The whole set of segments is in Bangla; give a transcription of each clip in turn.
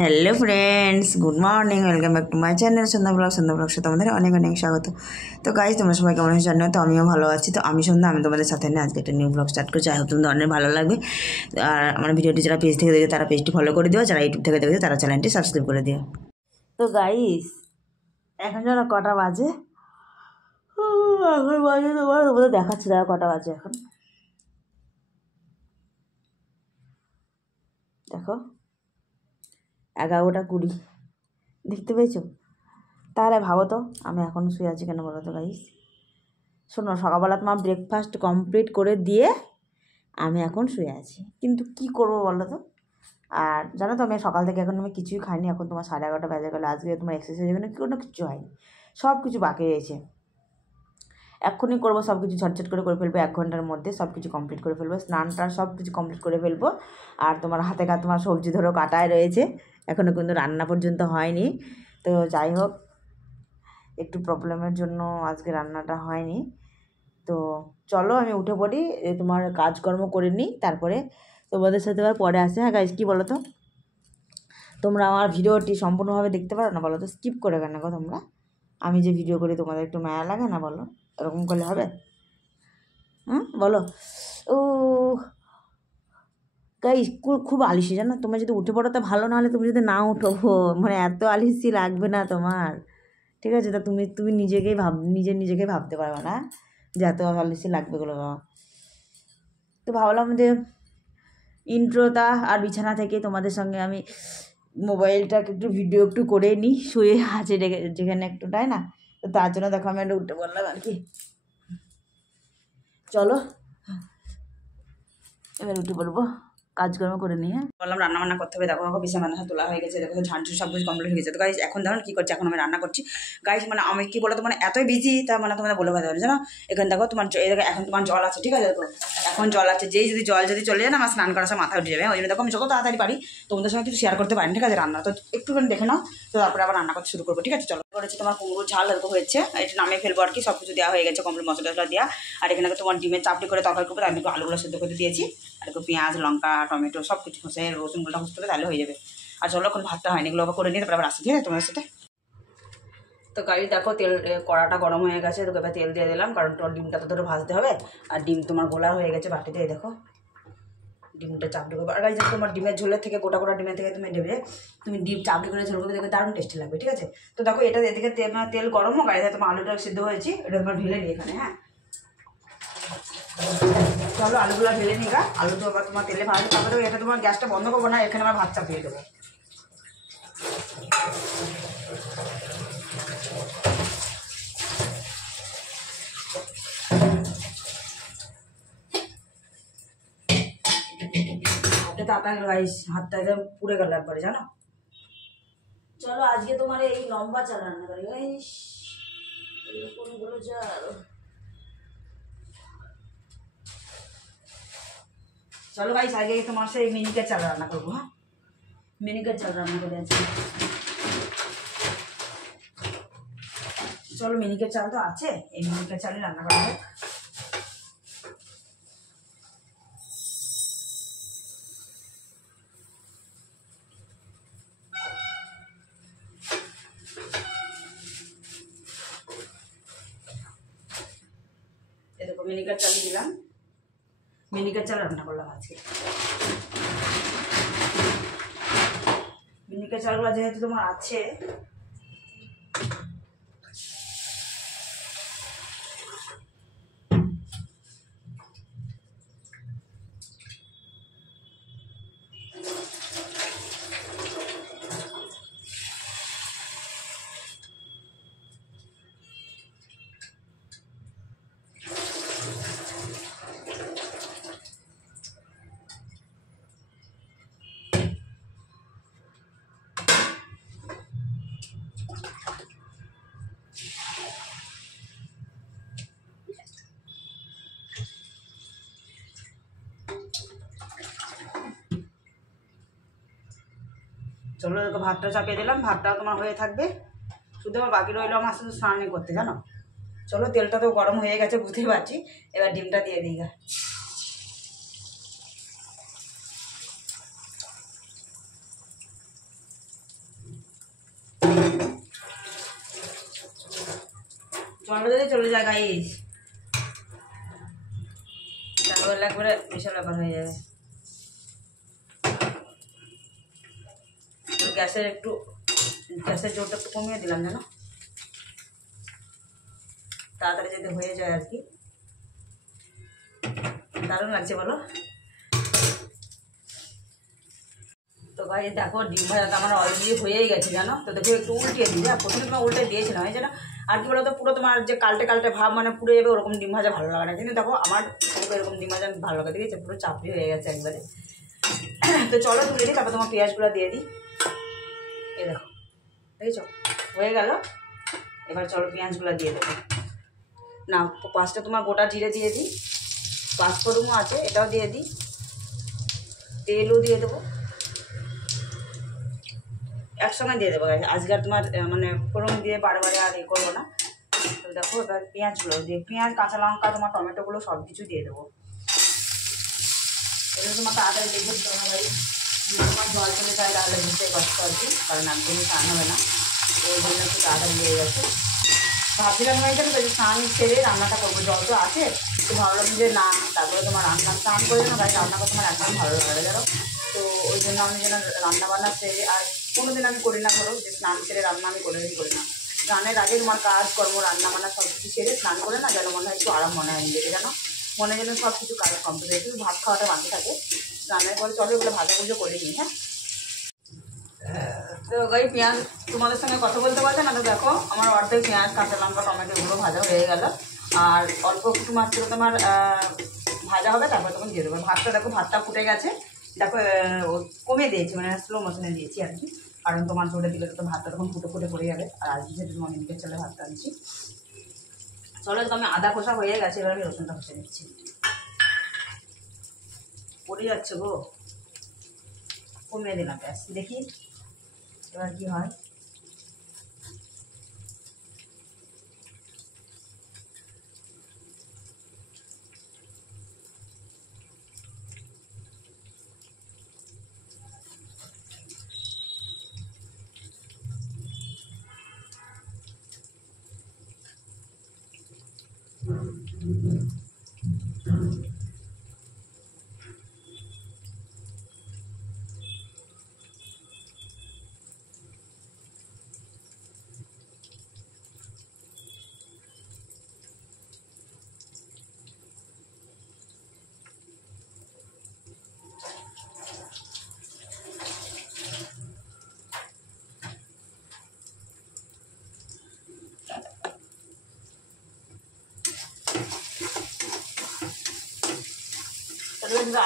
Hello friends, good morning, welcome back to my channel Sandhya blog তোমাদের অনেক অনেক স্বাগত। তো গাইজ, তোমরা সবাই কেমন হয়েছে জানো? তো আমিও ভালো আছি। তো আমি সন্ধ্যা, আমি তোমাদের সাথে নিয়ে আজকে একটা নিউ ব্লগ স্টার্ট করছি। আই হোপ তোমাদের অনেক ভালো লাগবে। আর আমার ভিডিওটি যারা পেজ থেকে দেখে তারা পেজটি ফলো করে দিও, যারা ইউটিউব থেকে দেখে তারা চ্যানেলটি সাবস্ক্রাইব করে দিও। তো গাইজ, এখন যেন কটা বাজে, এখন বাজে তোমাদের দেখাচ্ছি, দাদা কটা বাজে এখন দেখো, 11:20। দেখতে পেয়েছো? তাহলে ভাবো তো আমি এখন শুয়ে আছি কেন বলো তো গাইস? শোনো, সকালবেলা তোমার ব্রেকফাস্ট কমপ্লিট করে দিয়ে আমি এখন শুয়ে আছি, কিন্তু কি করবো বলো তো? আর জানো তো, আমি সকাল থেকে এখন আমি কিছুই খাইনি। এখন তোমার 11:30 বেজে গেলো। আজকে তোমার এক্সারসাইজ এখানে কোনো কিছু হয়নি, সব কিছু বাকি রয়েছে। এক্ষুনি করবো, সব কিছু ঝটঝট করে ফেলবো। 1 ঘন্টার মধ্যে সব কিছু কমপ্লিট করে ফেলবো, স্নানটা সব কিছু কমপ্লিট করে ফেলবো। আর তোমার হাতে কাজ, তোমার সবজি ধরো কাটায় রয়েছে, এখনও কিন্তু রান্না পর্যন্ত হয়নি। তো যাই হোক, একটু প্রবলেমের জন্য আজকে রান্নাটা হয়নি। তো চলো আমি উঠে পড়ি, তোমার কাজকর্ম করে নিই, তারপরে তোমাদের সাথে আবার পরে আসে। হ্যাঁ গাইজ, কী বলো তো, তোমরা আমার ভিডিওটি সম্পূর্ণভাবে দেখতে পারো না বলো তো? স্কিপ করে কেন গো তোমরা? আমি যে ভিডিও করি তোমাদের একটু মায়া লাগে না বলো? এরকম করলে হবে? বলো। ও গাইজ, খুব আলিসি জানো, তোমরা যদি উঠে পড়ো তো ভালো, না হলে তুমি যদি না উঠো, মানে এত আলিসি লাগবে না তোমার, ঠিক আছে? তা তুমি নিজেকে ভাবতে পারবে না যে এত আলিসি লাগবে গুলো। তো ভাবলাম যে ইন্ট্রোটা আর বিছানা থেকে তোমাদের সঙ্গে আমি মোবাইলটাকে একটু ভিডিও একটু করে নিই, শুয়ে আছে যেখানে একটু, তাই না? তো তার জন্য দেখো আমি একটা উঠে বললাম আর কি। চলো এবার উঠে পড়বো, কাজকর্ম করে নিয়ে বললাম রান্না বান্না করতে হবে। দেখো আমাকে বিছানা তোলা হয়ে গেছে, দেখো ঝাঁঝু সব কিছু কমপ্লিট হয়ে গেছে। তো গাইজ এখন দেখো কী করছি, এখন আমি রান্না করছি। গাইজ মানে আমি কী বলো তো, মানে এতই বিজি, তা মানে তোমাদের বলে ভালো জানো। এখানে দেখো তোমার এখন তোমার জল আছে, ঠিক আছে? দেখো এখন জল আছে, জল যদি চলে যায় না, আমার স্নান করার সময় মাথা উঠে যাবে। ওই জন্য দেখো আমি যত তাড়াতাড়ি পারি তোমাদের সঙ্গে কিছু শেয়ার করতে পারি, ঠিক আছে? রান্না তো একটুখানি দেখে নাও, তো তারপরে আবার রান্না করতে শুরু করবো, ঠিক আছে? চলো, করেছি তোমার কুমড়োর ঝাল এরকম হয়েছে, এটা নামিয়ে ফেলবো আর কি। সব কিছু দেওয়া হয়ে গেছে, কমপ্লিট মশলা টশলা দেওয়া। আর এখানে তোমার ডিমের চাপটি করে তরকারি করবো, আমি একটু আলুগুলো সেদ্ধ করতে দিয়েছি, আর একটু পেঁয়াজ লঙ্কা টমেটো সব কিছু খসে রসুনগুলো খসতে হবে, তাহলে হয়ে যাবে। আর চলো, এখন ভাতটা হয়নি, এগুলো আবার করে নিয়ে তারপরে আবার আসছি, ঠিক আছে তোমাদের সাথে। তো গাড়ি দেখো, কড়াটা গরম হয়ে গেছে, তোকে এবার তেল দিয়ে দিলাম, কারণ তোর ডিমটা তো ধরো ভাজতে হবে। আর ডিম তোমার গোলা হয়ে গেছে বাটিতে, দেখো ডিমটা চাপড়ি করবে। আর গাইজ তোমার ডিমের ঝোলের থেকে, গোটা ডিমের থেকে তুমি দেবে, তুমি ডিম চাপড়ি করে ঝোল করবে, দেখবে দারুণ টেস্টি লাগবে, ঠিক আছে? তো দেখো এটা এদিকে তেল গরম হোক, গাড়িতে তোমার আলুটা সিদ্ধ হয়েছি, এটা তোমার ঢেলে নিই এখানে। হ্যাঁ চলো, আলুগুলো ঢেলে নিই গা। আলু তো আবার তোমার তেলে ভাজতে, তারপরে এটা তোমার গ্যাসটা বন্ধ করবো না, এখানে আমার ভাত চাপিয়ে দেবো। হাতে তাড়াতাড়ি রাইস, হাতটা একদম পুড়ে গেল একবারে, জানো। চলো আজকে তোমার এই লম্বা চাল রান্না করি গাইস, কোনগুলো চাল। চলো গাইস, আগে তোমার সেই মিনিকেট চাল রান্না করবো। হ্যাঁ, মিনিকেট চাল রান্না করে আছি। চলো, মিনিকেট চাল তো আছে, এই মিনিকেট চালই রান্না করা হোক। এরকম মিনিকেট চাল দিলাম, মিনিকেট চাল রান্না করলাম আজকে। মিনিকেট চালগুলো যেহেতু তোমার আছে, চলো দেখো ভাতটা চাপিয়ে দিলাম, ভাতটাও তোমার হয়ে থাকবে। শুধু আমার বাকি রইলো আমার শুধু স্নানই করতে, জানো। চলো, তেলটা তো গরম হয়ে গেছে বুঝতেই পারছি, এবার ডিমটা দিয়ে দিই গা। চলো যদি চলে যায় গাইস, তারপরে একবারে বিশাল ব্যাপার হয়ে যাবে। গ্যাসের জোরটা একটু কমিয়ে দিলাম যেন তাড়াতাড়ি যাতে হয়ে যায় আর কি। দারুণ লাগছে বলো। তো ভাই দেখো ডিম ভাজাটা আমার অলরেডি হয়েই গেছে জানো। তো দেখো একটু উল্টিয়ে দিই, হ্যাঁ প্রথমে তোমার উল্টে দিয়েছিলাম এই যেন আর কি বলতো পুরো তোমার যে কালটে ভাব মানে পুড়ে যাবে ওরকম ডিম ভাজা ভালো লাগে না, কিন্তু দেখো আমার এরকম ডিম ভাজা ভালো লাগে, ঠিক আছে পুরো চাপড়ি হয়ে গেছে একবারে। তো চলো তুলে দিই, তারপর তোমার পেঁয়াজগুলো দিয়ে দিই। এই দেখো দেখেছো হয়ে গেল। এবার চলো পেঁয়াজগুলো দিয়ে দেবো না, পাঁচটা তোমার গোটা জিরে দিয়ে দিই, পাঁচফোড়নও আছে এটাও দিয়ে দিই, তেলও দিয়ে দেবো একসঙ্গে দিয়ে দেবো। আজকে আর তোমার মানে ফোড়ন দিয়ে বারে আর করবো না। তো দেখো এবার পেঁয়াজগুলো দিয়ে, পেঁয়াজ কাঁচা লঙ্কা তোমার টমেটোগুলো সব কিছু দিয়ে দেবো। এগুলো তোমার তাড়াতাড়ি দেখে দিতে হবে ভাই, তোমার জল চলে যায় তাহলে বুঝতে কষ্ট আর কি, কারণ একদমই স্নান হবে না, তো ওই জন্য একটু তাড়াতাড়ি লেগে গেছে। ভাবছিলাম হয়ে যাবে যে স্নান ছেড়ে রান্নাটা করবো, জল তো আছে, তো ভাবলাম যে না তারপরে তোমার স্নান করে না ভাই রান্না করতে আমার একদম ভালো লাগে জানো। তো ওই জন্য আমি যেন রান্নাবান্না সেরে, আর কোনোদিন আমি করি না করো যে স্নান সেরে রান্না আমি করি না। স্নানের আগে তোমার কাজকর্ম রান্নাবান্না সব কিছু সেরে স্নান করে না যেন মনে হয় একটু আরাম মনে হয় নিজেকে জানো, মনে যেন সব কিছু কাজ কমপ্লিট হয়, শুধু ভাত খাওয়াটা বাকি থাকে। রান্নার পরে চলো এগুলো ভাজাভুজো করে নিই। হ্যাঁ তো গাই পেঁয়াজ তোমাদের সঙ্গে কথা বলতে না, তো দেখো আমার অর্ধেক পেঁয়াজ কাঁচা লঙ্কা টমেটো এগুলো ভাজা হয়ে গেল, আর অল্প একটু মাত্র তোমার ভাজা হবে, তারপর তখন দিয়ে দেবো। ভাতটা দেখো ভাতটা ফুটে গেছে, দেখো কমিয়ে দিয়েছি মানে স্লো মোশনে দিয়েছি আর কি, কারণ তোমার জোরে দিলে তো ভাতটা তখন ফুটে পড়ে যাবে, আর আজকে যেহেতু তোমার মিনিটের চালে ভাতটা আনছি। চলো তো আমি আদা কষা হয়ে গেছে, এবার আমি রসুনটা কষে নিচ্ছি। পড়ে যাচ্ছে গো, কমিয়ে দিলাম ব্যাস, দেখি এবার কি হয়।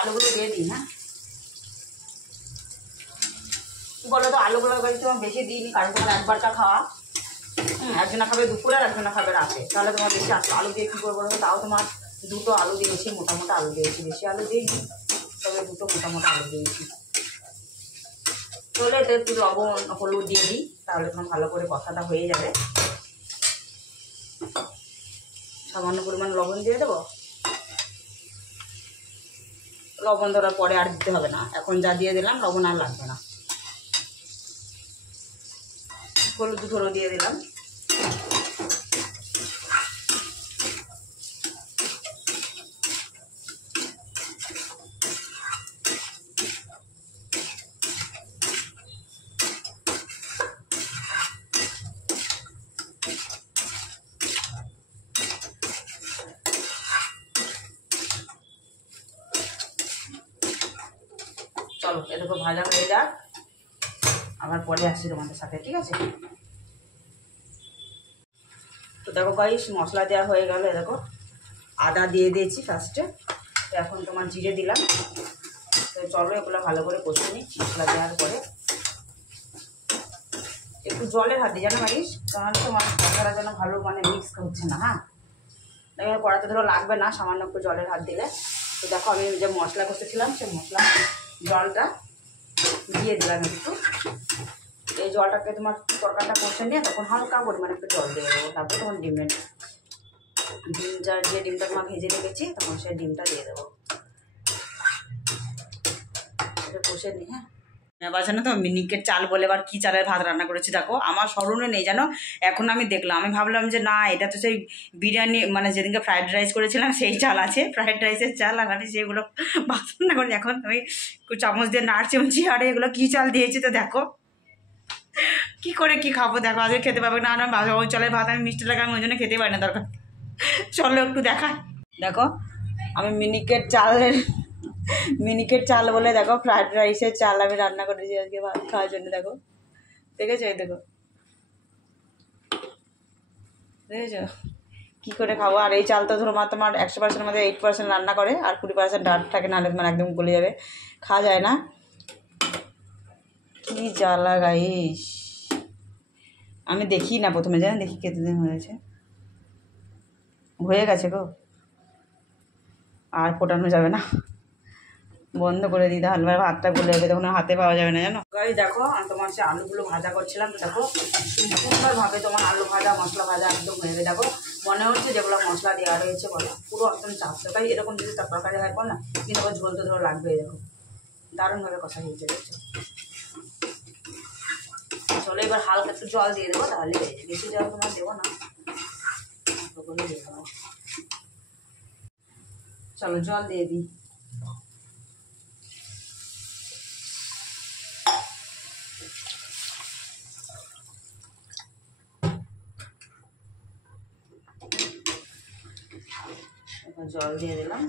আলুগুলো দিয়ে দিই। হ্যাঁ বলো তো আলুগুলো তোমার বেশি দিইনি, কারণ তোমার একবারটা খাওয়া, একজনা খাবে দুপুরে আর একজনা খাবে রাতে, তাহলে তোমার বেশি আলু দিয়ে কী করবো, তাও তোমার দুটো আলু দিয়েছি, মোটা আলু দিয়েছি, বেশি আলু দিইনি, তবে দুটো মোটা আলু দিয়েছি। চলে এতে একটু লবণ হলুদ দিয়ে দিই, তাহলে তোমার ভালো করে কষাটা হয়ে যাবে। সামান্য পরিমাণ লবণ দিয়ে দেবো, লবণ ধরার পরে আর দিতে হবে না, এখন যা দিয়ে দিলাম লবণ আর লাগবে না। হলুদ গুঁড়ো দিয়ে দিলাম, চলো এরকম ভাজা হয়ে যাক, আবার পরে আসছি তোমাদের সাথে, ঠিক আছে। তো দেখো গাইস মশলা দেওয়া হয়ে গেল, দেখো আদা দিয়ে দিয়েছি ফার্স্টে, তো এখন তোমার জিরে দিলাম। তো চলো এগুলো ভালো করে কষে নিই মশলা দেওয়ার পরে। একটু জলের হাত দিই জানো গাইস, তাহলে তোমার মশলাটা যেন ভালো মানে মিক্স হচ্ছে না। হ্যাঁ কড়াতে ধরো লাগবে না, সামান্য একটু জলের হাত দিলে। তো দেখো আমি যে মশলা কষেছিলাম সেই মশলা জলটা দিয়ে দিলাম একটু, এই জলটাকে তোমার তরকারিটা কষে নিয়ে তখন হালকা পরিমাণে একটু জল দিয়ে দেবো, তারপর তখন ডিমটা যে ডিমটা তোমার ভেজে রেখেছি তখন সেই ডিমটা দিয়ে দেবো, এটা কষে নিই। হ্যাঁ বাজে না তো মিনিকেট চাল বলে এবার কী চালের ভাত রান্না করেছি দেখো, আমার স্মরণে নেই জানো। এখন আমি দেখলাম, আমি ভাবলাম যে না এটা তো সেই বিরিয়ানি মানে যেদিনকে ফ্রাইড রাইস করেছিলাম সেই চাল আছে, ফ্রাইড রাইসের চাল, আর আমি সেগুলো ভাত রান্না করি। এখন আমি চামচ দিয়ে নাড়ছি আরে এগুলো কী চাল দিয়েছি, তো দেখো কী করে কী খাবো দেখো, আজকে খেতে পারবে না। আমার ওই চালের ভাত আমি মিষ্টি লাগে, আমি ওই জন্য খেতে পারি না, দরকার চলো একটু দেখায়। দেখো আমি মিনিকেট চাল বলে দেখো ফ্রাইড রাইসের চাল আমি রান্না করেছি আজকে ভাত খাওয়ার জন্য। দেখো দেখেছো, এই দেখো দেখেছো কী করে খাবো। আর এই চাল তো ধরো তোমার 100%-এর মধ্যে 8% রান্না করে, আর 20% ডাট থাকে, নাহলে তোমার একদম গলে যাবে, খাওয়া যায় না। কি জ্বালা গাইস, আমি দেখি না প্রথমে, জানি দেখি কেতে দিন হয়ে গেছে গো, আর ফোটানো যাবে না, বন্ধ করে দিই, হালবার ভাতটা গলে যাবে, তখন হাতে পাওয়া যাবে না জানো। গাড়ি দেখো আমি তোমার সে আলুগুলো ভাজা করছিলাম, তো দেখো সুন্দরভাবে তোমার আলু ভাজা মশলা ভাজা একদম হয়ে গেছে। দেখো মনে হচ্ছে যেগুলো মশলা দেওয়া রয়েছে বলো পুরো একদম চাপ তরকারি, এরকম যদি তরকারি হয় না কিন্তু আবার ঝোল তো ধরো লাগবে। দেখো দারুণভাবে কষা হয়েছে, দেখছো। চলো এবার হালকা একটু জল দিয়ে দেবো, তাহলে বেশি জল তোমার দেবো না, দিয়ে দেবো। চলো জল দিয়ে দিই। জল দিয়ে দিলাম,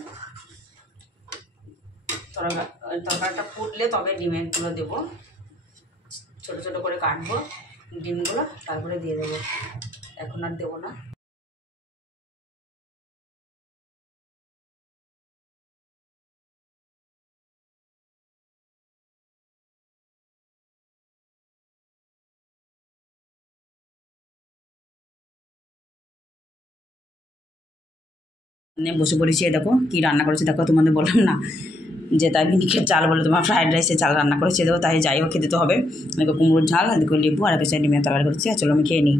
তরকারিটা ফুটলে তবে ডিমগুলো দেবো, ছোটো ছোটো করে কাটবো ডিমগুলো, তারপরে দিয়ে দেবো, এখন আর দেবো না। বসে পড়েছি, দেখো কি রান্না করেছি দেখো, তোমাদের বললাম না যে তাই মিনিকেট চাল বলে তোমার ফ্রাইড রাইসের চাল রান্না করেছি, দেখো তাই যাই হোক খেতে তো হবে। দেখো কুমড়োর ঝাল, দেখো লেবু আর একটা ডিমের তরকারি করেছি, আর চলো আমি খেয়ে নিই।